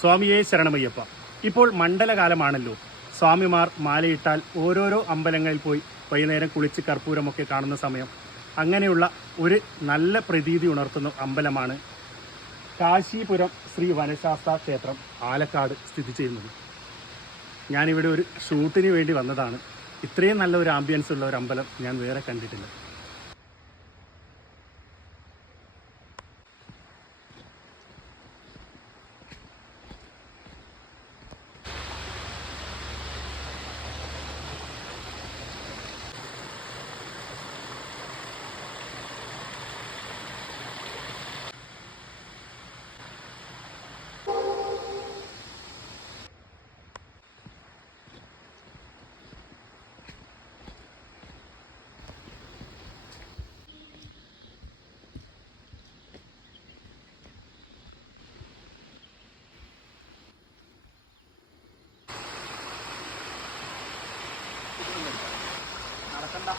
സ്വാമിയെ ശരണമയ്യപ്പ. ഇപ്പോൾ മണ്ഡലകാലമാണല്ലോ. സ്വാമിമാർ മാലയിട്ടാൽ ഓരോരോ അമ്പലങ്ങളിൽ പോയി വൈകുന്നേരം കുളിച്ച് കർപ്പൂരമൊക്കെ കാണുന്ന സമയം. അങ്ങനെയുള്ള ഒരു നല്ല പ്രതീതി ഉണർത്തുന്ന അമ്പലമാണ് കാശീപുരം ശ്രീ വനശാസ്ത്ര ക്ഷേത്രം, ആലക്കാട് സ്ഥിതി ചെയ്യുന്നത്. ഞാനിവിടെ ഒരു ഷൂട്ടിന് വേണ്ടി വന്നതാണ്. ഇത്രയും നല്ല ഒരു ആംബിയൻസ് ഉള്ള ഒരു അമ്പലം ഞാൻ വേറെ കണ്ടിട്ടില്ല. നടക്കണ്ട.